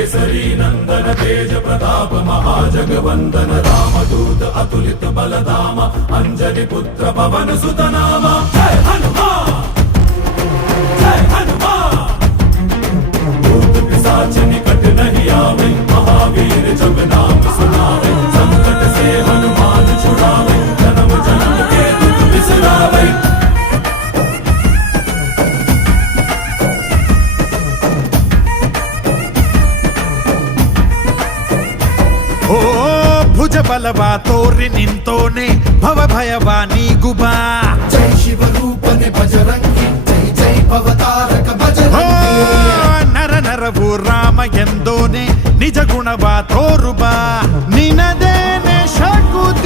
केसरी नंदन तेज प्रताप महाजगवंदन रामदूत अतुलित बलधाम अंजनी पुत्र पवन सुत नाम जय हनुमान जय हनुमान। भूत पिशाच निकट नहीं आवे महावीर जब नाम सुनावे संकट से हनुमान छुड़ावे जन्म जन्म के दुख बिसरावे। ಓ ಭುಜ ಬಲವ ತೋರಿ ನಿಂತೋನೆ ಭವ ಭಯವ ನೀಗುಬಾ ಜೈ ಶಿವ ರೂಪನೆ ಬಜರಂಗಿ ಜೈ ಜೈ ಭವತಾರಕ ಬಜರಂಗಿ ನರ ನರವು ರಾಮ ಎಂದೋನೆ ನಿಜ ಗುಣವ ತೋರುಬಾ ನಿನದೇನೆ ಶಕುತ